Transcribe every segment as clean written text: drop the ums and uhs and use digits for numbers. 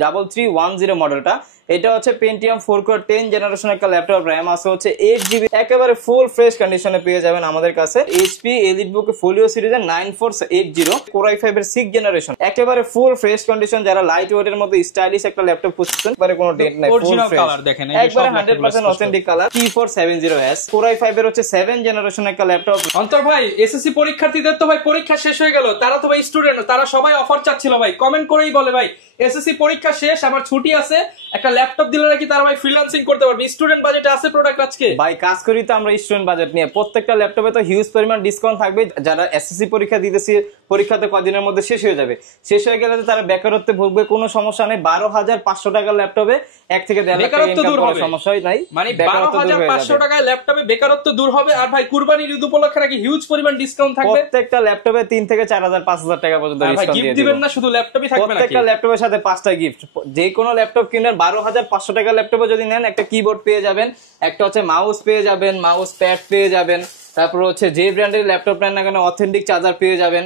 3310 মডেলটা। এটা হচ্ছে Pentium 4 কোর 10 জেনারেশন একটা ল্যাপটপ, র‍্যাম আছে হচ্ছে 8GB, একেবারে ফুল ফ্রেশ কন্ডিশনে পেয়ে যাবেন আমাদের কাছে। HP EliteBook Folio সিরিজের 9480 Core i5 এর 6 জেনারেশন, একেবারে ফুল ফ্রেশ কন্ডিশন। যারা লাইট ওয়েট এর মধ্যে স্টাইলিশ একটা ল্যাপটপ খুঁজছেন, এবারে কোনো ডেট নাই, অরিজিনাল কালার দেখেন, একবারে 100% authentic colour, T470S Core i5 এর হচ্ছে 7 জেনারেশন একটা ল্যাপটপ। অন্তর ভাই, এসএসসি পরীক্ষার্থীদের তো ভাই পরীক্ষা শেষ হয়ে গেল, তারা তো ভাই স্টুডেন্ট, তারা সবাই অফার চাচ্ছিল ভাই, কমেন্ট করেই বলে ভাই এসএসসি পরীক্ষা শেষ, আমার ছুটি আছে, একটা ল্যাপটপ দিলে নাকি তারা ভাই ফ্রিল্যান্সিং করতে পারবে। স্টুডেন্ট বাজেটে আছে প্রোডাক্ট আজকে ভাই, কাজ করি তো আমরা স্টুডেন্ট বাজেট নিয়ে। প্রত্যেকটা ল্যাপটপে তো হিউজ পরিমাণ ডিসকাউন্ট থাকবে। যারা এসএসসি পরীক্ষা দিতেছে, পরীক্ষাতে কদিনের মধ্যে শেষ হয়ে যাবে, শেষ হয়ে গেলে তারা বেকারত্বে ভুগবে, কোনো সমস্যা নেই। 12500 টাকার ল্যাপটপে 1 থেকে 1.5 লাখ টাকা ইনকাম করার সমস্যাই নাই, মানে 12500 টাকায় ল্যাপটপে বেকারত্ব দূর হবে। আর ভাই কুরবানির ঈদ উপলক্ষে নাকি হিউজ পরিমাণ ডিসকাউন্ট থাকবে, প্রত্যেকটা ল্যাপটপে 3 থেকে 4000 5000 টাকা পর্যন্ত ডিসকাউন্ট দিয়ে দিবেন না, শুধু ল্যাপটপই থাকবে নাকি? প্রত্যেকটা ল্যাপটপের সাথে 5টা গিফট। যে কোনো ল্যাপটপ কিনেন 12500 টাকার ল্যাপটপে যদি নেন, একটা কিবোর্ড পেয়ে যাবেন, একটা হচ্ছে মাউস পেয়ে যাবেন, মাউস প্যাড পেয়ে যাবেন, তারপর হচ্ছে যে ব্র্যান্ডের ল্যাপটপ নেন না কেন অথেন্টিক চার্জার পেয়ে যাবেন।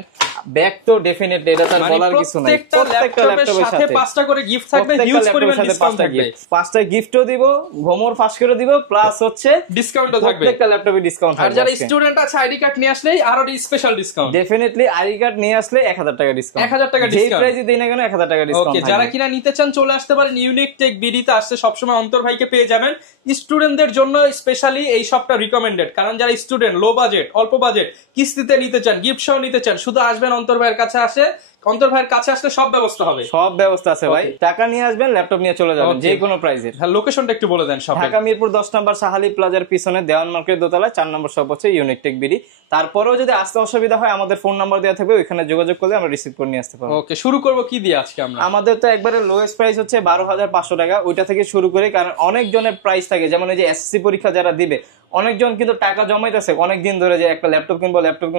ব্যাক তো ডেফিনেটলি, এটা তার বলার কিছু নাই। প্রত্যেকটা ল্যাপটপের সাথে 5টা করে গিফট থাকবে, হিউজ পরিমাণ ডিসকাউন্ট থাকবে। 5টা গিফটও দিব, হোমওয়ার্ক ফাঁস করে দিব, প্লাস হচ্ছে ডিসকাউন্টও থাকবে, প্রত্যেকটা ল্যাপটপে ডিসকাউন্ট থাকবে। আর যারা স্টুডেন্ট আছে আইডি কার্ড নিয়ে আসলেই আরো special discount. Definitely ID card নিয়ে আসলে 1000 টাকা ডিসকাউন্ট, 1000 টাকা ডিসকাউন্ট, যেই প্রাইসে দেই না কেন 1000 টাকা ডিসকাউন্ট। ওকে, যারা কিনা নিতে চান চলে আসতে পারেন ইউনিক টেক বিডিতে। আসছে সবসময় অন্তর ভাইকে পেয়ে যাবেন। স্টুডেন্টদের জন্য স্পেশালি এই শপটা রিকমেন্ডেড, কারণ যারা স্টুডেন্ট, লো বাজেট, অল্প বাজেট, কিস্তিতে নিতে চান, গিফট সহ নিতে চান, শুধু আসবেন অন্তর ভাইয়ের কাছে। অন্তর ভাইয়ের কাছে আসলে সব ব্যবস্থা হবে, সব ব্যবস্থা আছে ভাই। টাকা নিয়ে আসবেন, ল্যাপটপ নিয়ে চলে যাবেন যে কোনো প্রাইসের। হ্যাঁ, লোকেশনটা একটু বলে দেন। সব ঢাকা মিরপুর 10 নম্বর সাহালি প্লাজার পিছনে দেওয়ান মার্কেট দোতলায় 4 নম্বর শপ হচ্ছে ইউনিক টেক বিডি। তারপরেও যদি আসতে অসুবিধা হয়, আমাদের ফোন নাম্বার দেওয়া থাকবে, ওইখানে যোগাযোগ করলে আমরা রিসিভ করে নিয়ে আসতে পারবো। ওকে, শুরু করব কি দিয়ে আজকে আমরা? আমাদের তো একবারে লোয়েস্ট প্রাইস হচ্ছে 12500 টাকা, ওইটা থেকে শুরু করে। কারণ অনেকজনের প্রাইস থাকে, যেমন এই যে এসএসসি পরীক্ষা যারা দিবে, অনেকজন কিন্তু টাকা জমাইতেছে অনেকদিন ধরে, যে একটা ল্যাপটপ কিনবো, ল্যাপটপ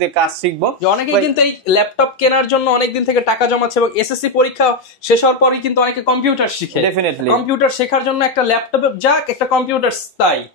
দিয়ে কাজ শিখবো। অনেকেই কিন্তু এই ল্যাপটপ কেনার জন্য অনেকদিন থেকে টাকা জমাচ্ছে, এবং এসএসসি পরীক্ষা শেষ হওয়ার পরই কিন্তু অনেকে কম্পিউটার শিখে। ডেফিনেটলি কম্পিউটার শেখার জন্য একটা ল্যাপটপে যাক, একটা কম্পিউটার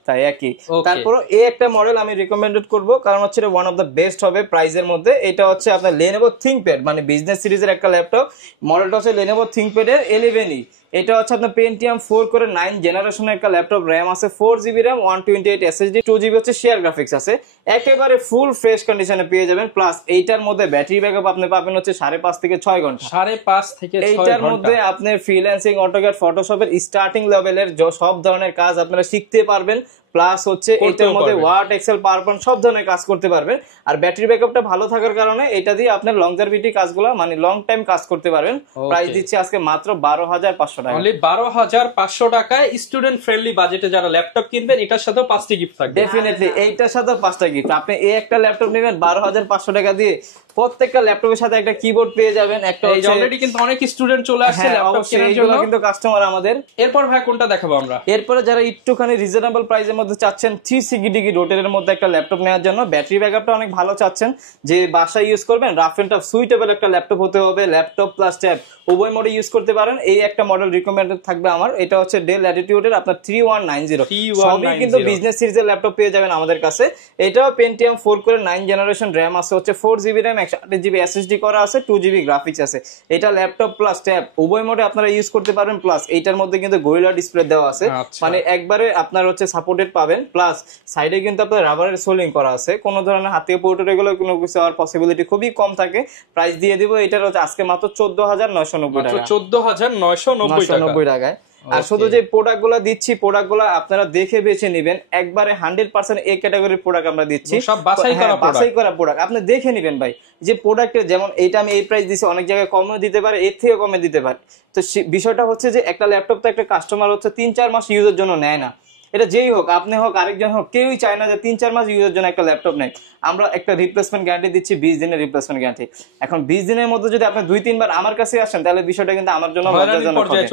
তাই একই। তারপর এই একটা মডেল আমি রিকমেন্ডেড করব, কারণ হচ্ছে ওয়ান অফ দ্য বেস্ট হবে প্রাইসের মধ্যে। এটা হচ্ছে আপনার Lenovo ThinkPad, মানে বিজনেস সিরিজের একটা ল্যাপটপ। মডেলটা হচ্ছে Lenovo ThinkPad এর 11E। এটা হচ্ছে আপনার Pentium 4 করে 9 জেনারেশনের একটা ল্যাপটপ, র‍্যাম আছে 4GB RAM, 128 SSD, 2GB হচ্ছে শেয়ার গ্রাফিক্স আছে, একেবারে ফুল ফ্রেশ কন্ডিশনে পেয়ে যাবেন। প্লাস এইটার মধ্যে ব্যাটারি ব্যাকআপ আপনি পাবেন হচ্ছে 5.5 থেকে 6 ঘন্টা। 5.5 থেকে 6 ঘন্টা। এইটার মধ্যে আপনি ফ্রিল্যান্সিং, অটোক্যাড, ফটোশপের স্টার্টিং লেভেলের সব ধরনের কাজ আপনারা শিখতে পারবেন। প্লাস হচ্ছে এটার মধ্যে ওয়ার্ড, এক্সেল, পাওয়ারপয়েন্ট সব ধরনের কাজ করতে পারবেন। আর ব্যাটারি ব্যাকআপটা ভালো থাকার কারণে এটা দিয়ে আপনার লংজারভিটি কাজগুলো, মানে লং টাইম কাজ করতে পারবেন। প্রাইস দিচ্ছি আজকে মাত্র 12500 টাকা, অনলি 12500 টাকায়। স্টুডেন্ট ফ্রেন্ডলি বাজেটে যারা ল্যাপটপ কিনবেন, এটার সাথেও 5টি গিফট থাকবে। ডেফিনেটলি এইটার সাথে 5টা গিফট। আপনি এই একটা ল্যাপটপ নেবেন 12500 টাকা দিয়ে, প্রত্যেকটা ল্যাপটপের সাথে একটা কিবোর্ড পেয়ে যাবেন। একটা অলরেডি কিন্তু অনেক স্টুডেন্ট চলে আসছে ল্যাপটপ কেনার জন্য, কিন্তু কাস্টমার আমাদের। এরপর ভাই কোনটা দেখাবো আমরা? এরপরে যারা একটুখানি রিজনেবল প্রাইসের মধ্যে চাচ্ছেন, 360 ডিগ্রি রোটেটের মধ্যে একটা ল্যাপটপ নেওয়ার জন্য, ব্যাটারি ব্যাকআপটা অনেক ভালো চাচ্ছেন, যে বাসায় ইউজ করবেন, রাফ এন্ড টাফ সুইটেবল একটা ল্যাপটপ হতে হবে। ল্যাপটপ প্লাস ট্যাব উভয় মোডে ইউজ করতে পারেন। এই একটা মডেল রিকমেন্ডেড থাকবে আমার। এটা হচ্ছে ডেল ল্যাটিটিউডের আপনার 3190। সবই কিন্তু বিজনেস সিরিজের ল্যাপটপ পেয়ে যাবেন আমাদের কাছে। এটাও Pentium 4 করে 9 জেনারেশন, র‍্যাম আছে হচ্ছে 4GB RAM, 128GB SSD করা আছে, 2GB গ্রাফিক্স আছে। এটা ল্যাপটপ প্লাস ট্যাব উভয় মোডে আপনারা ইউজ করতে পারবেন। প্লাস এইটার মধ্যে কিন্তু গরিলা ডিসপ্লে দেওয়া আছে, মানে একবারে আপনার হচ্ছে সাপোর্টেড পাবেন। প্লাস সাইডে কিন্তু আপনার রাবারের সোলিং করা আছে, কোনো ধরনের হাত থেকে পোর্টের এগুলো কোনো কিছু হওয়ার পসিবিলিটি খুবই কম থাকে। প্রাইস দিয়ে দিব এটার হচ্ছে আজকে মাত্র 14990 টাকা, 14990 টাকায়। আর শুধু যে প্রোডাক্ট গুলা দিচ্ছি, প্রোডাক্ট গুলা আপনারা দেখে বেছে নিবেন। একবারে 100% এ ক্যাটাগরির প্রোডাক্ট আমরা দিচ্ছি, সব বাছাই করা প্রোডাক্ট। আপনি দেখে নিবেন ভাই, যে প্রোডাক্টের যেমন এইটা আমি এই প্রাইস দিচ্ছি, অনেক জায়গায় কমও দিতে পারে, এর থেকে কমে দিতে পারে। তো বিষয়টা হচ্ছে যে একটা ল্যাপটপ তো একটা কাস্টমার হচ্ছে 3-4 মাস ইউজের জন্য নেয় না। এটা যেই হোক, আপনি হোক আরেকজন হোক, কেউই চায় না যে 3-4 মাস ইউজের জন্য একটা ল্যাপটপ নেয়। আমরা একটা রিপ্লেসমেন্ট গ্যারান্টি দিচ্ছি, 20 দিনের রিপ্লেসমেন্ট গ্যারান্টি। এখন 20 দিনের মধ্যে যদি আপনি 2-3 বার আমার কাছে আসেন, তাহলে বিষয়টা কিন্তু আমার জন্য লজ্জাজনক হবে,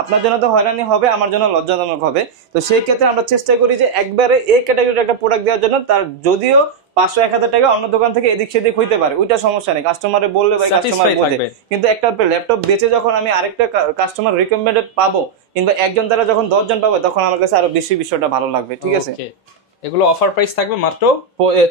আপনার জন্য তো হয়রানি হবে, আমার জন্য লজ্জাজনক হবে। তো সেই ক্ষেত্রে আমরা চেষ্টা করি যে একবারে এই ক্যাটাগরির একটা প্রোডাক্ট দেওয়ার জন্য। তার যদিও 500-1000 টাকা অন্য দোকান থেকে এদিক সেদিক হইতে পারে, ওইটা সমস্যা নেই, কাস্টমারে বললে ভাই কাস্টমার বলবে। কিন্তু একটা ল্যাপটপ বেচে যখন আমি আরেকটা কাস্টমার রিকমেন্ডেড পাবো, কিংবা একজন দ্বারা যখন 10 জন পাবো, তখন আমার কাছে আরো বেশি বিষয়টা ভালো লাগবে। ঠিক আছে, এগুলো অফার প্রাইস থাকবে মাত্র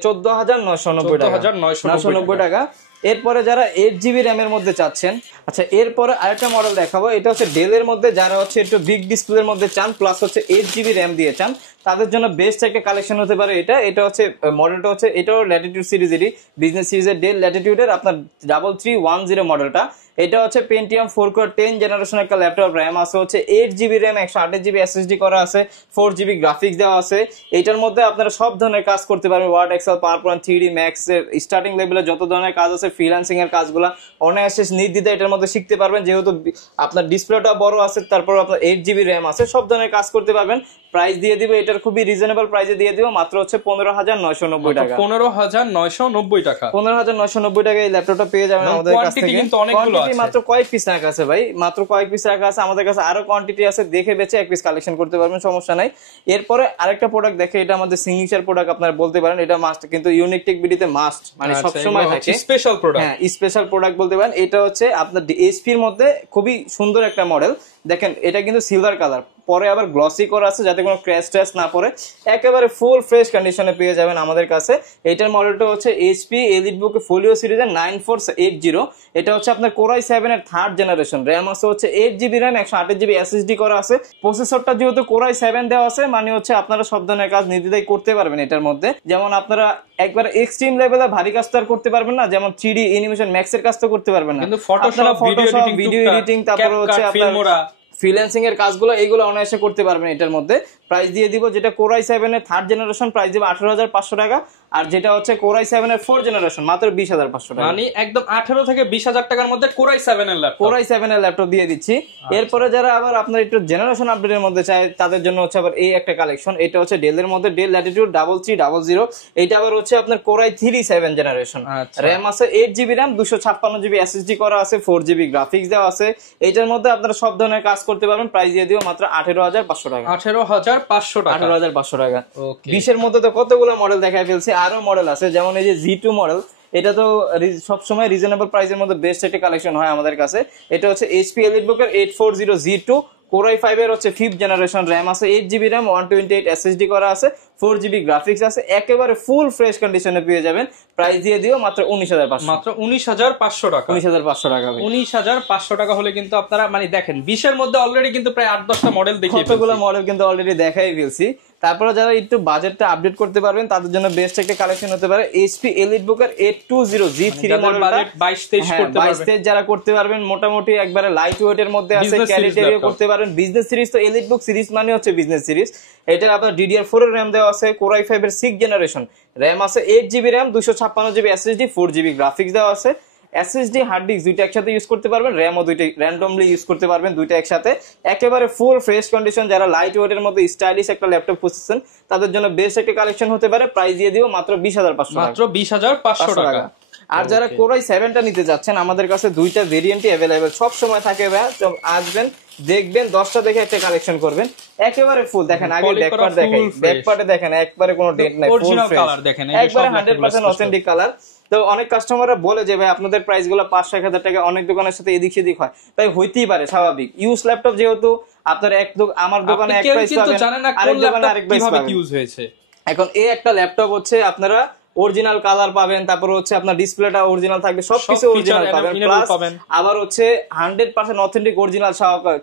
14990 টাকা। এরপরে যারা 8 জিবি র্যামের মধ্যে চাচ্ছেন, আচ্ছা এরপরে আরেকটা মডেল দেখাবো, এটা হচ্ছে ডেলের মধ্যে যারা হচ্ছে একটু বিগ ডিসপ্লের মধ্যে চান প্লাস হচ্ছে 8 জিবি র্যাম দিয়ে চান, তাদের জন্য বেস্ট একটা কালেকশন হতে পারে এটা। এটা হচ্ছে মডেলটা হচ্ছে, এটাও ল্যাটিটিউড সিরিজেরই, বিজনেস সিরিজের ডেল ল্যাটিটিউডের আপনার 3310 মডেলটা। এটা হচ্ছে পেন্টিয়াম 4 কোর 10 জেনারেশন একটা ল্যাপটপ, র্যাম আছে হচ্ছে 8 জিবি র্যাম, 128 জিবি এসএসডি করা আছে, 4 জিবি গ্রাফিক্স দেওয়া আছে। এটার মধ্যে আপনারা সব ধরনের কাজ করতে পারবেন, word, excel, PowerPoint, 3D Max এর স্টার্টিং লেভেলে যত ধরনের কাজ আছে, ফ্রিল্যান্সিং এর কাজগুলো অনায়াসে নির্দ্বিধায় এটার মধ্যে শিখতে পারবেন, যেহেতু আপনার ডিসপ্লেটা বড় আছে, তারপর আপনার 8 জিবি র্যাম আছে, সব ধরনের কাজ করতে পারবেন। প্রাইস দিয়ে দিব এটার খুবই রিজনেবল প্রাইসে দিয়ে দিব, মাত্র হচ্ছে 15,990 টাকা। 15,990 টাকা, 15,990 টাকা এই ল্যাপটপটা পেয়ে যাবেন আমাদের কাছ থেকে। কিন্তু অনেকগুলো আছে, মাত্র কয়েক পিস রাখা আছে ভাই, মাত্র কয়েক পিস রাখা আছে, আমাদের কাছে আরো কোয়ান্টিটি আছে, দেখে বেচে এক পিস কালেকশন করতে পারবেন, সমস্যা নাই। এরপরে আরেকটা প্রোডাক্ট দেখে, এটা আমাদের সিগনেচার প্রোডাক্ট আপনারা বলতে পারেন, এটা মাস্ট, কিন্তু ইউনিক টেক বিডিতে মাস্ট, মানে সব সময় থাকে স্পেশাল প্রোডাক্ট। হ্যাঁ, স্পেশাল প্রোডাক্ট বলতে পারেন। এটা হচ্ছে আপনার এইচপি এর মধ্যে খুবই সুন্দর একটা মডেল, দেখেন এটা কিন্তু সিলভার কালার, পরে আবার গ্লসি করা আছে যাতে কোনো ক্র্যাশ ট্র্যাশ না পড়ে, একেবারে ফুল ফ্রেশ কন্ডিশনে পেয়ে যাবেন আমাদের কাছে। এটার মডেলটা হচ্ছে এইচপি এলিটবুক ফোলিও সিরিজের 9480। এটা হচ্ছে আপনার কোরাই 7 এর 3rd জেনারেশন, র্যাম আছে হচ্ছে 8 জিবি র্যাম, 128 জিবি এসএসডি করা আছে। প্রসেসরটা যেহেতু কোরাই 7 দেওয়া আছে, মানে হচ্ছে আপনারা সব ধরনের কাজ নির্দ্বিধায় করতে পারবেন এটার মধ্যে। যেমন আপনারা একবার এক্সট্রিম লেভেলে ভারী কাজ তো আর করতে পারবেন না, যেমন 3D অ্যানিমেশন ম্যাক্স এর কাজ তো করতে পারবেন না, কিন্তু ফটোশপ, ভিডিও এডিটিং, তারপরে হচ্ছে আপনার ফ্রিল্যান্সিং এর কাজগুলো এইগুলো অনায়াসে করতে পারবেন এটার মধ্যে। প্রাইস দিয়ে দিব, যেটা কোরাই 7 এর 3rd জেনারেশন প্রাইস দিব 18,500 টাকা, আর যেটা হচ্ছে কোরাই 7 এর 4th জেনারেশন মাত্র 20,500 টাকা। মানে একদম 18 থেকে 20,000 টাকার মধ্যে কোরাই 7 এর ল্যাপটপ, কোরাই 7 এর ল্যাপটপ দিয়ে দিচ্ছি। এরপরে যারা আবার আপনার একটু জেনারেশন আপডেটের মধ্যে চায়, তাদের জন্য হচ্ছে আবার এই একটা কালেকশন, এটা হচ্ছে ডেলের মধ্যে ডেল ল্যাটিটিউড 3300। এটা আবার হচ্ছে আপনার কোরাই 7 জেনারেশন, র্যাম আছে 8 জিবি র্যাম, 256 জিবি এসএসডি করা আছে, 4 জিবি গ্রাফিক্স দেওয়া আছে। এটার মধ্যে আপনারা সব ধরনের কাজ করতে পারবেন। প্রাইস দিয়ে দিও মাত্র 18,500 টাকা। 18,500 টাকা, 18,500 টাকা। 20 এর মধ্যে তো কতগুলো মডেল দেখাই ফেলছি, আরো মডেল আছে, যেমন এই যে Z2 মডেল, এটা তো সবসময় রিজনেবল প্রাইসের মধ্যে বেস্ট একটা কালেকশন হয় আমাদের কাছে। এটা হচ্ছে এইচপি এলিটবুকের 840 Z2, কোরাই 5 এর হচ্ছে 5th জেনারেশন, র্যাম আছে 8 জিবি র্যাম, 128 এসএসডি করা আছে, 4 জিবি গ্রাফিক্স আছে, একেবারে ফুল ফ্রেশ কন্ডিশনে পেয়ে যাবেন। প্রাইস দিয়ে দিও মাত্র 19,500, মাত্র 19,500 টাকা। 19,500 টাকা, 19,500 টাকা হলে কিন্তু আপনারা মানে দেখেন 20 এর মধ্যে অলরেডি কিন্তু প্রায় 8-10টা মডেল দেখিয়ে ফেলছি, কতগুলো মডেল কিন্তু অলরেডি দেখাই ফেলছি। তারপরে যারা একটু বাজেটটা আপডেট করতে পারবেন, তাদের জন্য বেস্ট একটা কালেকশন হতে পারে এইচপি এলিটবুকের 820 Z3 মডেলটা। 22-23 করতে পারবেন, 22-23 যারা করতে পারবেন, মোটামুটি একবারে লাইট ওয়েট এর মধ্যে আছে, ক্যালিটারিও করতে পারবেন। বিজনেস সিরিজ তো এলিটবুক সিরিজ মানে হচ্ছে বিজনেস সিরিজ। এটা আপনার DDR4 এর র্যাম দেওয়া আছে, কোরাই 5 এর 6th জেনারেশন, র্যাম আছে 8 GB RAM, 256 GB SSD, 4 GB graphics দেওয়া আছে। এসএসডি হার্ড ডিস্ক দুইটা একসাথে ইউজ করতে পারবেন, র্যামও দুইটা র্যান্ডমলি ইউজ করতে পারবেন, দুইটা একসাথে, একেবারে ফুল ফ্রেশ কন্ডিশন। যারা লাইট ওয়েটের মধ্যে স্টাইলিশ একটা ল্যাপটপ খুঁজছেন, তাদের জন্য বেস্ট একটা কালেকশন হতে পারে। প্রাইস দিয়ে দিও মাত্র 20,500, মাত্র 20,500 টাকা। আর যারা কোরাই 7টা নিতে যাচ্ছেন, আমাদের কাছে দুইটা ভেরিয়েন্টই অ্যাভেলেবেল, সব সময় থাকে ভাই, আসবেন দেখবেন, 10টা দেখে একটা কালেকশন করবেন, একেবারে ফুল। দেখেন আগে ব্যাকপার্ট দেখেন, ব্যাকপার্টে দেখেন একবারে কোনো ডেট নাই, অরিজিনাল কালার দেখেন, একবারে 100% অথেন্টিক কালার। তো অনেক কাস্টমাররা বলে যে ভাই আপনাদের প্রাইস গুলো 5-1,000 টাকা অনেক দোকানের সাথে এদিক সেদিক হয়, তাই হইতেই পারে, স্বাভাবিক। ইউজ ল্যাপটপ যেহেতু আপনার আমার দোকানে এক প্রাইস পাবেন, আরেক দোকানে আরেক প্রাইস পাবেন। ইউজ হয়েছে এখন এই একটা ল্যাপটপ হচ্ছে আপনারা অরিজিনাল কালার পাবেন, তারপর হচ্ছে আপনার ডিসপ্লেটা অরিজিনাল থাকবে, সবকিছু অরিজিনাল পাবেন, প্লাস আবার হচ্ছে 100% অথেন্টিক অরিজিনাল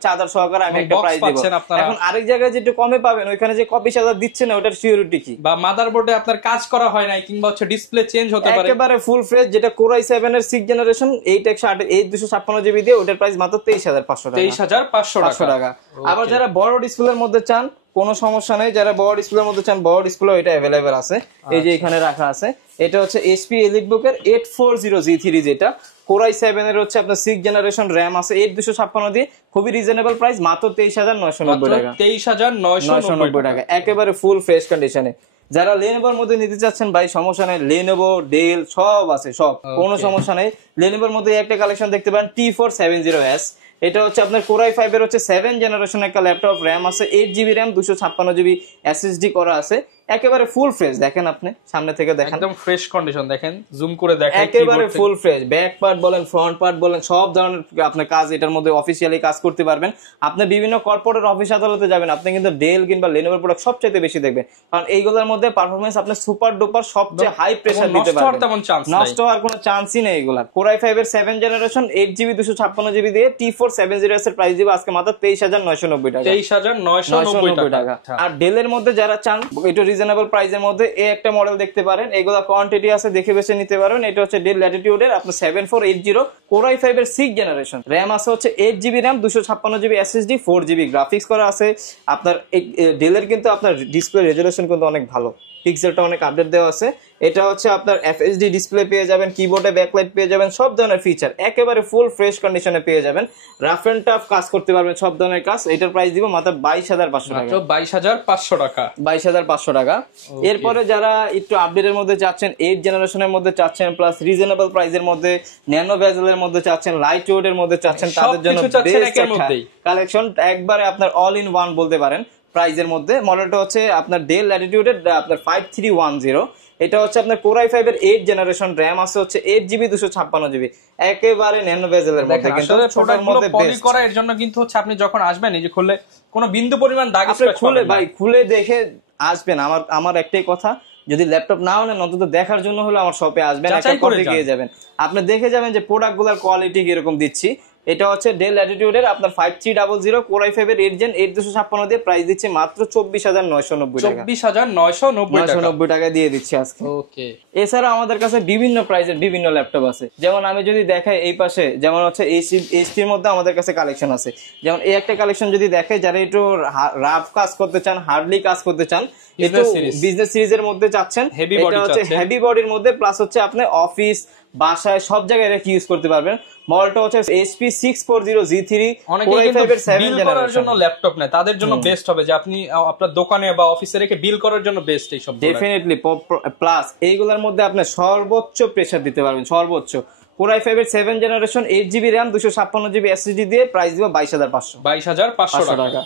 চার্জার সহকারে আমি একটা প্রাইস দেব। এখন আরেক জায়গায় যেটা কমে পাবেন, ওইখানে যে কপি চার্জার দিচ্ছে না, ওটার সিকিউরিটি কি, বা মাদারবোর্ডে আপনার কাজ করা হয় নাই, কিংবা হচ্ছে ডিসপ্লে চেঞ্জ হতে পারে, একেবারে ফুল ফ্রেশ। যেটা কোরাই 7 এর 6th জেনারেশন 256 জিবি দিয়ে, ওটার প্রাইস মাত্র 23,500 টাকা, 23,500 টাকা। আবার যারা বড় ডিসপ্লের মধ্যে চান, কোনো সমস্যা নেই, যারা বড় ডিসপ্লের মধ্যে চান, বড় ডিসপ্লে এটা अवेलेबल আছে, এই যে এখানে রাখা আছে। এটা হচ্ছে এইচপি এলিটবুকের 840 Z3, যেটা কোরাই 7 এর হচ্ছে আপনার 6th জেনারেশন, র্যাম আছে 8256 দিয়ে, খুবই রিজনেবল প্রাইস, মাত্র 23,990 টাকা, 23,990 টাকা, একেবারে ফুল ফ্রেশ কন্ডিশনে। যারা লেনোভোর মধ্যে নিতে চাচ্ছেন ভাই, সমস্যা নেই, লেনোভো, ডেল সব আছে, সব কোনো সমস্যা নেই। লেনোভোর মধ্যে একটা কালেকশন দেখতে পারেন, T470S। এটা হচ্ছে আপনার কোরাই 5 এর হচ্ছে 7th জেনারেশন একটা ল্যাপটপ, র্যাম আছে 8 জিবি র্যাম, 256 জিবি এসএসডি করা আছে। একেবারে ফুল ফ্রেশ, দেখেন আপনি সামনে থেকে দেখেন একদম ফ্রেশ কন্ডিশন, দেখেন জুম করে দেখেন একেবারে ফুল ফ্রেশ। ব্যাক পার্ট বলেন, ফ্রন্ট পার্ট বলেন, সব ধরনের আপনার কাজ এটার মধ্যে অফিসিয়ালি কাজ করতে পারবেন। আপনি বিভিন্ন কর্পোরেট অফিস আদালতে যাবেন, আপনি কিন্তু ডেল কিংবা লেনোভোর প্রোডাক্ট সবচেয়ে বেশি দেখবেন, কারণ এইগুলোর মধ্যে পারফরমেন্স আপনি সুপার ডুপার সবচেয়ে হাই প্রেসার দিতে পারবেন, নষ্ট হওয়ার কোনো চান্সই নেই এগুলা। Core i5 এর 7 জেনারেশন 8GB 256GB দিয়ে T4 70S এর প্রাইস দিব আজকে মাত্র 23,990 টাকা। 23,990 টাকা। আর ডেলের মধ্যে যারা চান একটু রিজনেবল প্রাইসের মধ্যে এই একটা মডেল দেখতে পারেন, এগুলা কোয়ান্টিটি আছে দেখে বেছে নিতে পারেন। এটা হচ্ছে ডেল ল্যাটিটিউড এর আপনার 7480 Core i5 এর 6 জেনারেশন, র‍্যাম আছে হচ্ছে 8GB RAM, 256GB SSD, 4GB graphics করা আছে। আপনার ডেলের কিন্তু আপনার ডিসপ্লে রেজোলিউশন কিন্তু অনেক ভালো, পিক্সেলটা অনেক আপডেট দেওয়া আছে। এটা হচ্ছে আপনার FHD ডিসপ্লে পেয়ে যাবেন, কিবোর্ডে ব্যাকলাইট পেয়ে যাবেন, সব ধরনের ফিচার একেবারে ফুল ফ্রেশ কন্ডিশনে পেয়ে যাবেন। রাফ এন্ড টাফ কাজ করতে পারবেন সব ধরনের কাজ। এটার প্রাইস দিব মাত্র 22,500 টাকা। 22,500 টাকা, 22,500 টাকা। এরপরে যারা একটু আপডেটের মধ্যে চাচ্ছেন, 8 জেনারেশনের মধ্যে চাচ্ছেন, প্লাস রিজনেবল প্রাইসের মধ্যে, ন্যানো বেজেলের মধ্যে চাচ্ছেন, লাইট ওয়েট এর মধ্যে চাচ্ছেন, তাদের জন্য বেস্ট কালেকশন একবারে আপনার অল ইন ওয়ান বলতে পারেন প্রাইজের মধ্যে। মডেলটা হচ্ছে আপনার ডেল ল্যাটিটিউডের আপনার 5310। এটা হচ্ছে আপনার Core i5 এর 8 জেনারেশন, র‍্যাম আছে হচ্ছে 8GB 256GB, একেবারে ন্যানো বেজেলের মধ্যে, কিন্তু ছোটর মধ্যে বেস্ট করা। এর জন্য কিন্তু হচ্ছে আপনি যখন আসবেন এই যে খুললে কোনো বিন্দু পরিমাণ দাগ স্ক্র্যাচ খুলে ভাই খুলে দেখে আসবেন। আমার একটাই কথা, যদি ল্যাপটপ নাও নেন অন্তত দেখার জন্য হলে আমার শপে আসবেন, একটা কপি পেয়ে যাবেন, আপনি দেখে যাবেন যে প্রোডাক্টগুলোর কোয়ালিটি কিরকম দিচ্ছি। এটা হচ্ছে ডেল ল্যাটিটিউড এর আপনার 5300 Core i5 এর 8 জেন 8256 দিয়ে প্রাইস দিচ্ছে মাত্র 24,990 টাকা। 24,990 টাকা দিয়ে দিচ্ছি আজকে। ওকে। এছাড়া আমাদের কাছে বিভিন্ন প্রাইসের বিভিন্ন ল্যাপটপ আছে, যেমন আমি যদি দেখাই এই পাশে, যেমন হচ্ছে এইচপি এর মধ্যে আমাদের কাছে কালেকশন আছে। যেমন এই একটা কালেকশন যদি দেখাই, যারা একটু রাফ কাজ করতে চান, হার্ডলি কাজ করতে চান, একটু বিজনেস সিরিজের মধ্যে চাচ্ছেন, এটা হচ্ছে হেভি বডির মধ্যে, প্লাস হচ্ছে আপনি অফিস বাসায় সব জায়গায় রেখে ইউজ করতে পারবেন। মডেলটা হচ্ছে HP 640G3 Core i5 এর 7 জেনারেশন ল্যাপটপ না, তাদের জন্য বেস্ট হবে যে আপনি আপনার দোকানে বা অফিসে রেখে বিল করার জন্য বেস্ট এই সব। ডেফিনেটলি প্লাস এইগুলোর মধ্যে আপনি সর্বোচ্চ প্রেসার দিতে পারবেন, সর্বোচ্চ। Core i5 এর 7 generation 8GB RAM 256GB SSD দিয়ে প্রাইস দিব 22,500 টাকা।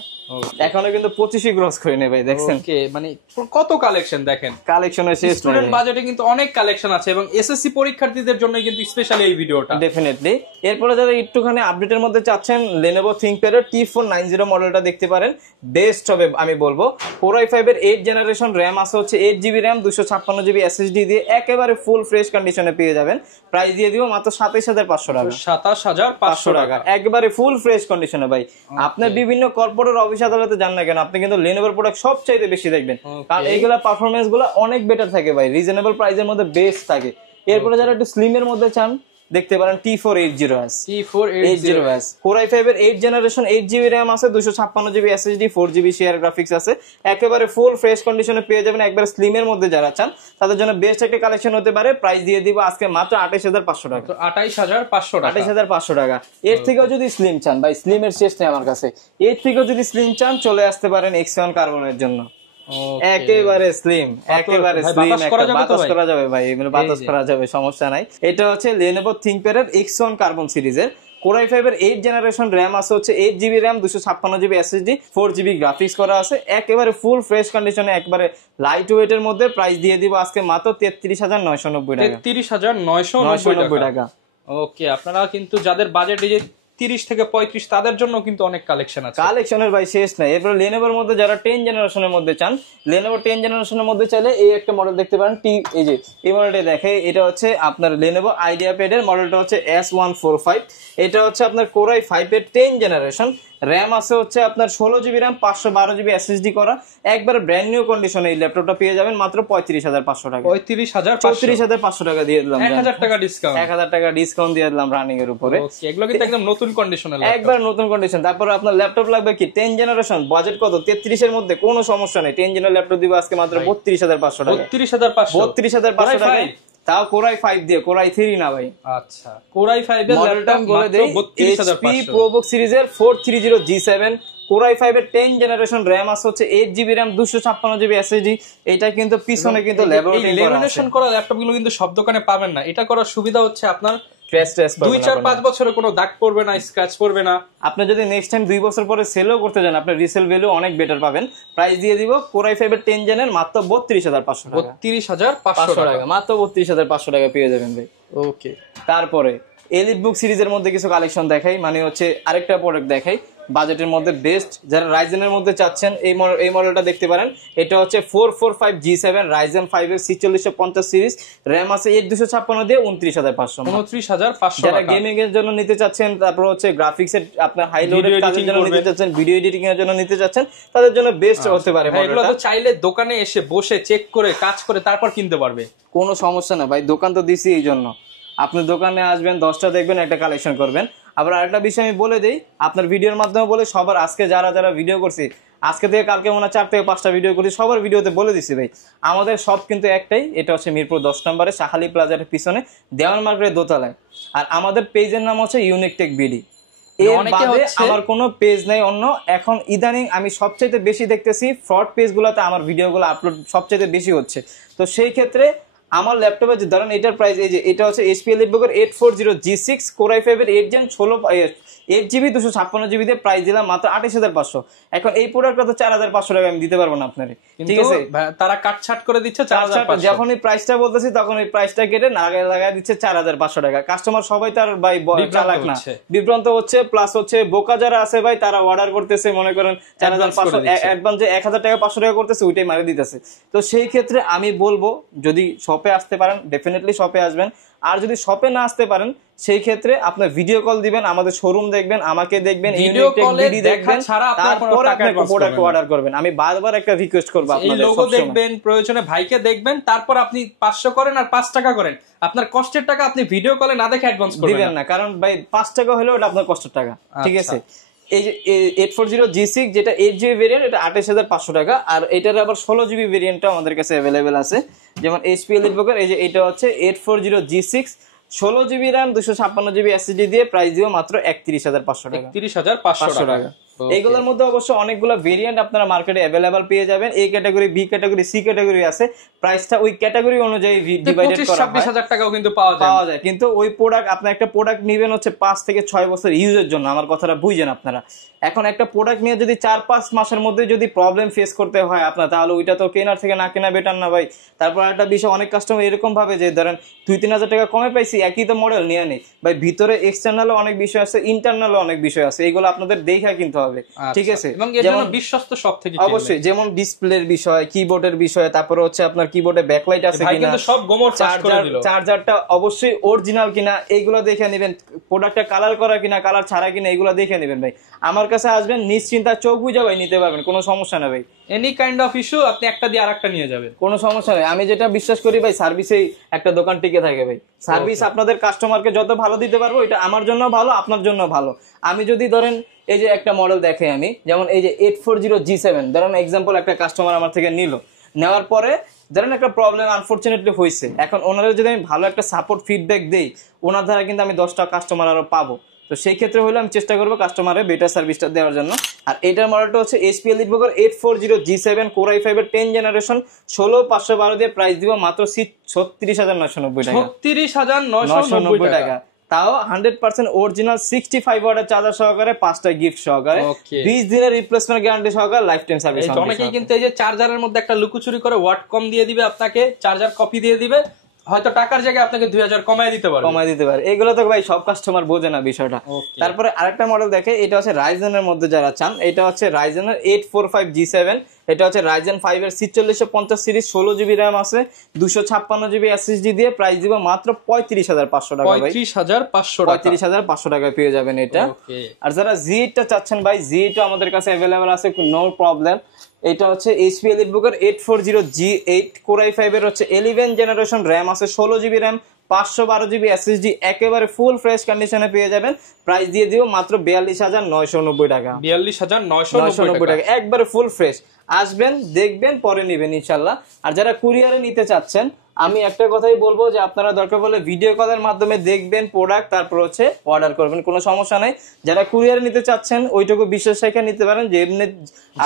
এখনো কিন্তু 25 গ্রস করে নেবে, দেখছেন মানে কত কালেকশন, দেখেন কালেকশনের শেষ নাই। স্টুডেন্ট বাজেটে কিন্তু অনেক কালেকশন আছে এবং এসএসসি পরীক্ষার্থীদের জন্য কিন্তু স্পেশালি এই ভিডিওটা। ডেফিনেটলি। এরপরে যারা একটুখানি আপডেটের মধ্যে চাচ্ছেন, Lenovo ThinkPad এর T490 মডেলটা দেখতে পারেন, বেস্ট হবে আমি বলবো। Core i5 এর 8 জেনারেশন, র‍্যাম আছে হচ্ছে 8GB RAM 256GB SSD দিয়ে একেবারে ফুল ফ্রেশ কন্ডিশনে পেয়ে যাবেন। প্রাইস দিয়ে দিব মাত্র 27,500 টাকা। 27,500 টাকা, একবারে ফুল ফ্রেশ কন্ডিশনে ভাই। আপনার বিভিন্ন কর্পোরেট অফিস আদালতে যান না কেন, আপনি কিন্তু Lenovo প্রোডাক্ট সবচাইতে বেশি দেখবেন, কারণ এইগুলা পারফরমেন্স গুলো অনেক বেটার থাকে ভাই, রিজনেবল প্রাইসের মধ্যে বেস্ট থাকে। এরপরে যারা একটু স্লিমের মধ্যে চান, দেখতে পারেন T480S। Core i5 এর 8 জেনারেশন 8GB RAM আছে, 256GB SSD, 4GB share graphics আছে, একেবারে ফুল ফ্রেশ কন্ডিশনে পেয়ে যাবেন। একবার স্লিমের মধ্যে যারা চান তাদের জন্য বেস্ট একটা কালেকশন হতে পারে। প্রাইস দিয়ে দিব আজকে মাত্র 28,500 টাকা। 28,500 টাকা। এর থেকেও যদি স্লিম চান ভাই, স্লিমের শেষ নেই আমার কাছে, এর থেকেও যদি স্লিম চান চলে আসতে পারেন X1 কার্বনের জন্য। একেবারে স্লিম, একেবারে স্লিম, বাতাস করা যাবে ভাই, এগুলো বাতাস করা যাবে, সমস্যা নাই। এটা হচ্ছে Lenovo ThinkPad এর X1 কার্বন সিরিজের Core i5 এর 8 জেনারেশন, র‍্যাম আছে হচ্ছে 8GB RAM 256GB SSD, 4GB graphics করা আছে, একেবারে ফুল ফ্রেশ কন্ডিশনে, একবারে লাইট ওয়েট এর মধ্যে। প্রাইস দিয়ে দিব আজকে মাত্র 33,990 টাকা। 33,990 টাকা। ওকে, আপনারা কিন্তু যাদের বাজেট এই যে 30 থেকে 35 তাদের জন্য কিন্তু অনেক কালেকশন আছে, কালেকশনের ভাই শেষ নাই। এরপর Lenovoর মধ্যে যারা 10 জেনারেশনের মধ্যে চান, Lenovo 10 জেনারেশনের মধ্যে চাইলে এই একটা মডেল দেখতে পারেন। এই যে এই মডেলটা দেখে, এটা হচ্ছে আপনার Lenovo IdeaPad এর মডেলটা হচ্ছে S145। এটা হচ্ছে আপনার Core i5 এর 10 জেনারেশন, র‍্যাম আছে হচ্ছে আপনার 16GB RAM 512GB SSD করা, একবার ব্র্যান্ড নিউ কন্ডিশনে এই ল্যাপটপটা পেয়ে যাবেন মাত্র 35,500 টাকা। 35,500 টাকা দিয়ে দিলাম, 1,000 টাকা ডিসকাউন্ট, 1,000 টাকা ডিসকাউন্ট দিয়ে দিলাম রানিং এর উপরে। এগুলো কিন্তু একদম নতুন কন্ডিশনে, একবার নতুন কন্ডিশন। তারপর আপনার ল্যাপটপ লাগবে কি 10 জেনারেশন, বাজেট কত 33 এর মধ্যে, কোনো সমস্যা নেই, 10 জেনারেল ল্যাপটপ দিব আজকে মাত্র 32,500 টাকা। 32,500 টাকা, তাও Core i5 দিয়ে, Core i3 না ভাই। আচ্ছা, Core i5 এর ল্যাপটপ বলে দেই, HP ProBook সিরিজের 430G7 Core i5 এর 10 জেনারেশন, র‍্যাম আছে হচ্ছে 8GB RAM 256GB SSD। এটা কিন্তু পিছনে কিন্তু ল্যামিনেশন করা ল্যাপটপ গুলো কিন্তু সব দোকানে পাবেন না। এটা করার সুবিধা হচ্ছে আপনার ক্র্যাশ ট্র্যাশ করবে না। 2-4-5 বছরে কোনো দাগ পড়বে না, স্ক্র্যাচ পড়বে না। আপনি যদি নেক্সট টাইম 2 বছর পরে সেলও করতে যান, আপনার রিসেল ভ্যালু অনেক বেটার পাবেন। প্রাইস দিয়ে দিব Core i5 এর 10 জেনের মাত্র 32,500 টাকা। 32,500 টাকা, মাত্র 32,500 টাকা পেয়ে যাবেন ভাই। ওকে। তারপরে এলিট বুক সিরিজের মধ্যে কিছু কালেকশন দেখাই, মানে হচ্ছে আরেকটা প্রোডাক্ট দেখাই বাজেটের মধ্যে বেস্ট। যারা রাইজেনের মধ্যে চাচ্ছেন এই মডেলটা দেখতে পারেন। এটা হচ্ছে 445G7 রাইজেন 5 এর 4650 সিরিজ, র্যাম আছে 8256 দিয়ে 29,500। 29,500 যারা টাকা। গেমিং এর জন্য নিতে চাচ্ছেন, তারপর হচ্ছে গ্রাফিক্স এর আপনার হাই লোডেড কাজের জন্য নিতে চাচ্ছেন, ভিডিও এডিটিং এর জন্য নিতে চাচ্ছেন, তাদের জন্য বেস্ট হতে পারে এগুলো মডেলটা। তো চাইলে দোকানে এসে বসে চেক করে কাজ করে তারপর কিনতে পারবে, কোনো সমস্যা না ভাই, দোকান তো দিছি এই জন্য। আপনি দোকানে আসবেন, 10টা দেখবেন, একটা কালেকশন করবেন। আবার আরেকটা বিষয় আমি বলে দিই, আপনার ভিডিওর মাধ্যমে বলে সবার, আজকে যারা ভিডিও করছি, আজকে থেকে কালকে মনে হয় 4 থেকে 5টা ভিডিও করি, সবার ভিডিওতে বলে দিছি ভাই, আমাদের শপ কিন্তু একটাই, এটা হচ্ছে মিরপুর 10 নম্বরে শাখালী প্লাজার পিছনে দেওয়ান মার্কেটের দোতলায়। আর আমাদের পেজের নাম হচ্ছে ইউনিক টেক বিডি। এর বাদে আমার কোনো পেজ নাই অন্য। এখন ইদানিং আমি সবচাইতে বেশি দেখতেছি ফ্রড পেজগুলোতে আমার ভিডিওগুলো আপলোড সবচাইতে বেশি হচ্ছে। তো সেই ক্ষেত্রে আমার ল্যাপটপে যে ধরেন এটার প্রাইস, এই যে এটা হচ্ছে HP এলিটবুকের 840G6 Core i5 এর 8 Gen 8GB 256GB দিয়ে প্রাইস দিলাম মাত্র 28,500। এখন এই প্রোডাক্টটা তো 4,500 টাকা আমি দিতে পারবো না আপনারে, ঠিক আছে? তারা কাটছাট করে দিচ্ছে 4,500। যখন এই প্রাইসটা বলতেছি তখন এই প্রাইসটা কেটে লাগায় দিচ্ছে 4,500 টাকা। কাস্টমার সবাই তার ভাই চালাক না, বিভ্রান্ত হচ্ছে। প্লাস হচ্ছে বোকা যারা আছে ভাই, তারা অর্ডার করতেছে, মনে করেন 4,500 অ্যাডভান্স যে 1,000 টাকা 500 টাকা করতেছে, ওইটাই মারে দিতেছে। তো সেই ক্ষেত্রে আমি বলবো, যদি শপে আসতে পারেন ডেফিনেটলি শপে আসবেন। আর যদি শপে না আসতে পারেন, সেই ক্ষেত্রে আপনার ভিডিও কল দিবেন, আমাদের শোরুম দেখবেন, আমাকে দেখবেন, ভিডিও কলে দেখা ছাড়া তারপরে আপনি প্রোডাক্ট অর্ডার করবেন। আমি বারবার একটা রিকোয়েস্ট করব, আপনাদের এই লোগো দেখবেন, প্রয়োজনে ভাইকে দেখবেন, তারপর আপনি 500 করেন আর 5 টাকা করেন, আপনার কষ্টের টাকা আপনি ভিডিও কলে না দেখে অ্যাডভান্স করবেন না, কারণ ভাই 5 টাকা হলেও এটা আপনার কষ্টের টাকা, ঠিক আছে? এই যে 840G6 যেটা 8GB ভেরিয়েন্ট, এটা 28,500 টাকা। আর এটার আবার 16GB ভেরিয়েন্টটা আমাদের কাছে अवेलेबल আছে, যেমন HP এলিটবুকের এই যে এটা হচ্ছে 840G6 16GB RAM 256GB SSD দিয়ে প্রাইস দিও মাত্র 31,500 টাকা। 31,500 টাকা। এইগুলোর মধ্যে অবশ্য অনেকগুলো ভেরিয়েন্ট আপনারা মার্কেটে अवेलेबल পেয়ে যাবেন। এই category, B category, C category আছে। প্রাইসটা ওই ক্যাটাগরি অনুযায়ী ডিভাইডেড করা হয়। 25,000 টাকাও কিন্তু পাওয়া যায়। কিন্তু ওই প্রোডাক্ট, আপনি একটা প্রোডাক্ট নেবেন হচ্ছে 5 থেকে 6 বছর ইউজের জন্য, আমার কথাটা বুঝেন আপনারা। এখন একটা প্রোডাক্ট নিয়ে যদি 4-5 মাসের মধ্যে যদি প্রবলেম ফেস করতে হয় আপনার, তাহলে ওইটা তো কেনার থেকে না কেনা বেটার না ভাই? তারপর একটা বিষয়, অনেক কাস্টমার এরকম ভাবে যে ধরেন 2-3 হাজার টাকা কমে পাইছি, একই তো মডেল নিয়ে নেই ভাই। ভিতরে এক্সটার্নালও অনেক বিষয় আছে, ইন্টারনালও অনেক বিষয় আছে, এইগুলো আপনাদের দেখা কিনতে হবে, ঠিক আছে? এবং এর জন্য বিশ্বস্ত সব থেকে অবশ্যই, যেমন ডিসপ্লের বিষয়, কিবোর্ডের বিষয়, তারপর হচ্ছে আপনার কিবোর্ডে ব্যাকলাইট আছে কিনা, কিন্তু সব গোমর ফাঁস করে দিল, চার্জারটা অবশ্যই অরিজিনাল কিনা, এইগুলো দেখে নেবেন। প্রোডাক্টটা কালার করা কিনা, কালার ছাড়া কিনা, এগুলো দেখে নেবেন ভাই। আমার কাছে আসবেন, নিশ্চিন্তা চোখ বুঝে ভাই নিতে পারবেন, কোনো সমস্যা না ভাই। এনি কাইন্ড অফ ইস্যু আপনি একটা দিয়ে আরেকটা নিয়ে যাবেন, কোনো সমস্যা নেই। আমি যেটা বিশ্বাস করি ভাই, সার্ভিসেই একটা দোকান টিকে থাকে ভাই। সার্ভিস আপনাদের কাস্টমারকে যত ভালো দিতে পারবো, এটা আমার জন্য ভালো, আপনার জন্য ভালো। আমি যদি ধরেন এই যে একটা মডেল দেখে আমি, যেমন এই যে 840G7 ধরেন এক্সাম্পল, একটা কাস্টমার আমার থেকে নেওয়ার পরে ধরেন একটা প্রবলেম আনফরচুনেটলি হয়েছে। এখন ওনারা যদি আমি ভালো একটা সাপোর্ট ফিডব্যাক দেই, ওনার দ্বারা কিন্তু আমি 10টা কাস্টমার আরো পাবো। তো সেই ক্ষেত্রে হলে আমি চেষ্টা করবো কাস্টমারের বেটার সার্ভিসটা দেওয়ার জন্য। আর এটার মডেলটা হচ্ছে HP এলিটবুকের 840G7 Core i5 এর 10 জেনারেশন 16512 দিয়ে প্রাইস দিব মাত্র 36,990 টাকা। 36,990 টাকা। তাও 100% অরিজিনাল 65 ওয়াটের চার্জার সহকারে, 5টা গিফট সহকারে, 20 দিনের রিপ্লেসমেন্ট গ্যারান্টি সহকারে, লাইফ টাইম সার্ভিস। অনেকেই কিন্তু এই যে চার্জারের মধ্যে একটা লুকোচুরি করে ওয়াট কম দিয়ে দিবে আপনাকে, চার্জার কপি দিয়ে দিবে, হয়তো টাকার জায়গায় আপনাকে 2000 কমায় দিতে পারে। এগুলো তো ভাই সব কাস্টমার বোঝে না বিষয়টা। তারপরে আরেকটা মডেল দেখে, এটা হচ্ছে রাইজেনের মধ্যে যারা চান, এটা হচ্ছে রাইজেনের 845G7, এটা হচ্ছে রাইজেন 5 এর 4650 সিরিজ, 16GB RAM আছে, 256GB SSD দিয়ে প্রাইস দিব মাত্র 35,500 টাকা ভাই। 35,500 টাকায় পেয়ে যাবেন এটা। আর যারা Z8 টা চাচ্ছেন ভাই, Z8 আমাদের কাছে अवेलेबल আছে, নো প্রবলেম। এটা হচ্ছে HP এলিটবুকের 840G8 Core i5 এর হচ্ছে 11 জেনারেশন, RAM আছে 16GB RAM, 512GB SSD, একেবারে ফুল ফ্রেশ কন্ডিশনে পেয়ে যাবেন। প্রাইস দিয়ে দিব মাত্র 42,990 টাকা। 42,990 টাকা, একবারে ফুল ফ্রেশ। আসবেন, দেখবেন, পরে নেবেন ইনশাল্লাহ। আর যারা কুরিয়ারে নিতে চাচ্ছেন, আমি একটা কথাই বলবো যে আপনারা দরকার পড়লে ভিডিও কলের মাধ্যমে দেখবেন প্রোডাক্ট, তারপর হচ্ছে অর্ডার করবেন, কোনো সমস্যা নাই। যারা কুরিয়ারে নিতে চাচ্ছেন ওইটুকু বিশ্বাস রেখে নিতে পারেন, যে এমনি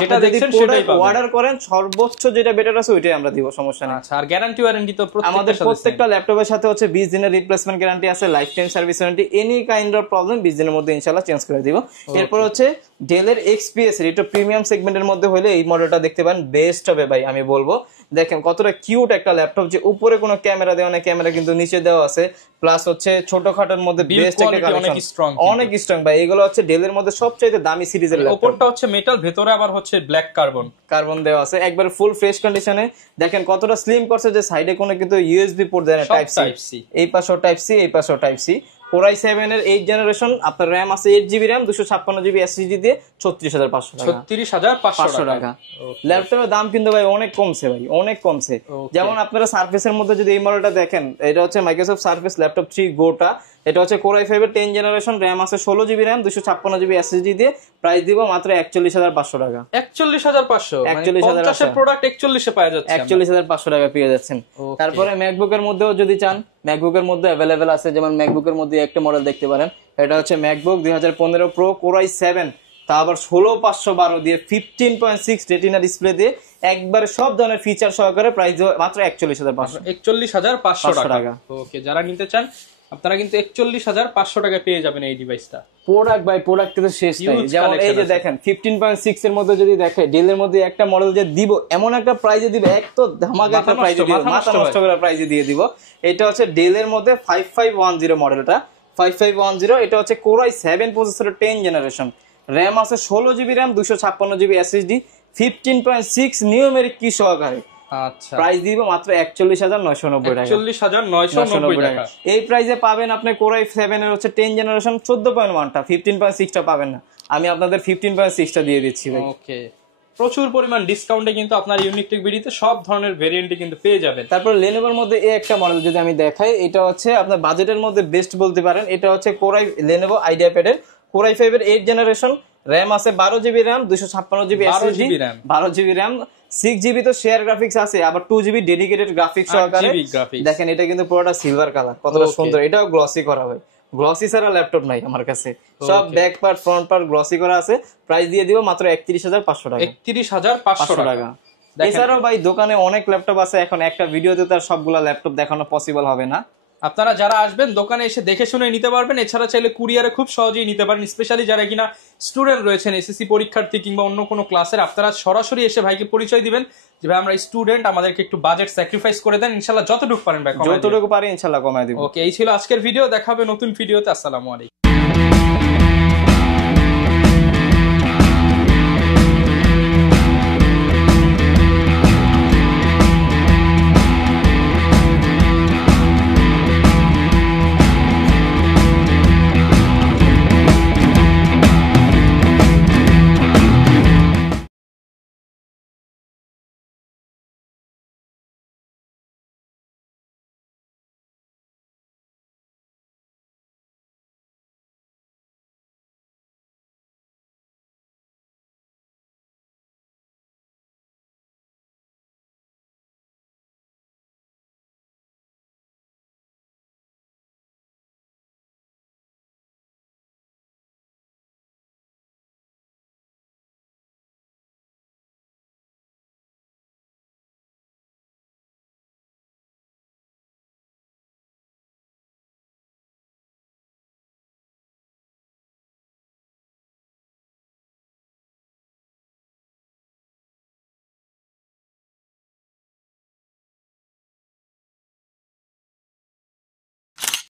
যেটা যদি দেখছেন সেটাই পাবেন। অর্ডার করেন সর্বোচ্চ যেটা বেটার আছে ওইটাই আমরা দিব, সমস্যা নেই। আচ্ছা, আর গ্যারান্টি ওয়ারেন্টি তো আমাদের প্রত্যেকটা ল্যাপটপের সাথে হচ্ছে 20 দিনের রিপ্লেসমেন্ট গ্যারান্টি আছে, life time service warranty, any kind of problem 20 দিনের মধ্যে ইনশাআল্লাহ চেঞ্জ করে দিব। এরপর হচ্ছে ডেলের এক্সপিএস, এটা প্রিমিয়াম সেগমেন্টের মধ্যে হলে এই মডেলটা দেখতে পারেন, বেস্ট হবে ভাই আমি বলবো। দেখেন কতটা কিউট একটা ল্যাপটপ, যে উপরে কোনো ক্যামেরা দেওয়া নেই, ক্যামেরা কিন্তু নিচে দেওয়া আছে, প্লাস হচ্ছে ছোটখাটোর মধ্যে বেস্ট একটা কালেকশন, অনেক স্ট্রং ভাই। এগুলো হচ্ছে ডেলের মধ্যে সবচেয়ে দামি সিরিজের ল্যাপটপ। উপরটা হচ্ছে মেটাল, ভেতরে আবার হচ্ছে ব্ল্যাক কার্বন দেওয়া আছে, একবার ফুল ফ্রেশ কন্ডিশনে। দেখেন কতটা স্লিম করছে, যে সাইডে কোনো কিন্তু ইউএসবি পোর্ট দেয় না, টাইপ সি, এই পাশেও টাইপ সি, এই পাশেও টাইপ সি। Core i7 এর 8 জেনারেশন, আপনার RAM আছে 8GB RAM, 256GB SSD দিয়ে 36500 টাকা। 36500 টাকা। ল্যাপটপের দাম কিন্তু ভাই অনেক কমছে ভাই, অনেক কমছে। যেমন আপনারা সারফেসের মধ্যে যদি এই মডেলটা দেখেন, এটা হচ্ছে মাইক্রোসফট সারফেস ল্যাপটপ 3 গোটা, এটা হচ্ছে Core i5 এর 10 জেনারেশন, RAM আছে 16GB RAM, 256GB SSD দিয়ে, প্রাইস দিব মাত্র 41500 টাকা। 41500, 50 এর প্রোডাক্ট 41 এ পাওয়া যাচ্ছে, 41500 টাকা পেয়ে যাচ্ছেন। তারপরে ম্যাকবুকের মধ্যেও যদি চান, ম্যাকবুকের মধ্যে अवेलेबल আছে, যেমন ম্যাকবুকের মধ্যে একটা মডেল দেখতে পারেন, এটা হচ্ছে ম্যাকবুক 2015 প্রো Core i7, তা আবার 16512 দিয়ে 15.6 রেটিনা ডিসপ্লে দিয়ে, একবারে সব ধরনের ফিচার সহকারে, প্রাইস মাত্র 41500। 41500 টাকা। ওকে, যারা নিতে চান আপনারা কিন্তু 41500 টাকায় পেয়ে যাবেন এই ডিভাইসটা। প্রোডাক্ট বাই প্রোডাক্ট তো শেষ নাই। যেমন এই যে দেখেন 15.6 এর মধ্যে যদি দেখে, ডেলের মধ্যে একটা মডেল যে দিব, এমন একটা প্রাইজে দিব, এক তো ধামাকা একটা প্রাইজে দিব, মাথা নষ্ট করে প্রাইজে দিয়ে দিব। এটা হচ্ছে ডেলের মধ্যে 5510 মডেলটা, 5510, এটা হচ্ছে Core i7 প্রসেসরের 10 জেনারেশন, RAM আছে 16GB RAM, 256GB SSD, 15.6 numeric কি সহকারে। আচ্ছা, প্রাইস দিব মাত্র 41990 টাকা। 41990 টাকা। এই প্রাইসে পাবেন আপনি Core i7 এর হচ্ছে 10 জেনারেশন 14.1টা, 15.6টা পাবেন না, আমি আপনাদের 15.6টা দিয়ে দিচ্ছি ভাই। ওকে, প্রচুর পরিমাণ ডিসকাউন্টে কিন্তু আপনার ইউনিক টেক বিডিতে সব ধরনের ভেরিয়েন্টই কিন্তু পেয়ে যাবেন। তারপর Lenovoর মধ্যে এই একটা মডেল যদি আমি দেখাই, এটা হচ্ছে আপনার বাজেটের মধ্যে বেস্ট বলতে পারেন। এটা হচ্ছে Lenovo IdeaPad এর Core i5 এর 8 জেনারেশন, RAM আছে 12GB RAM, 256GB SSD, 12GB RAM, 6GB তো শেয়ার গ্রাফিক্স আছে, আবার 2GB ডেডিকেটেড গ্রাফিক্স সহকারে। দেখেন এটা কিন্তু পুরোটা সিলভার কালার, কতটা সুন্দর। এটাও গ্লসি করা হয়, গ্লসি ছাড়া ল্যাপটপ নাই আমার কাছে, সব back part front part glossy করা আছে। প্রাইস দিয়ে দিব মাত্র 31500 টাকা। 31500 টাকা। এছাড়াও ভাই দোকানে অনেক ল্যাপটপ আছে, এখন একটা ভিডিওতে তার সবগুলা ল্যাপটপ দেখানো পসিবল হবে না। আপনারা যারা আসবেন দোকানে এসে দেখে শুনে নিতে পারবেন। এছাড়া চাইলে কুরিয়ারে খুব সহজেই নিতে পারেন, স্পেশালি যারা কিনা স্টুডেন্ট রয়েছেন, এসএসসি পরীক্ষার্থী কিংবা অন্য কোনো ক্লাসের, আপনারা সরাসরি এসে ভাইকে পরিচয় দিবেন যে ভাই আমরা স্টুডেন্ট, আমাদেরকে একটু বাজেট স্যাক্রিফাইস করে দেন, ইনশাআল্লাহ যতটুকু পারেন ভাই, যতটুকু পারি ইনশাআল্লাহ কমায় দিব। ওকে, এই ছিল আজকের ভিডিও, দেখা হবে নতুন ভিডিওতে। আসসালামু আলাইকুম।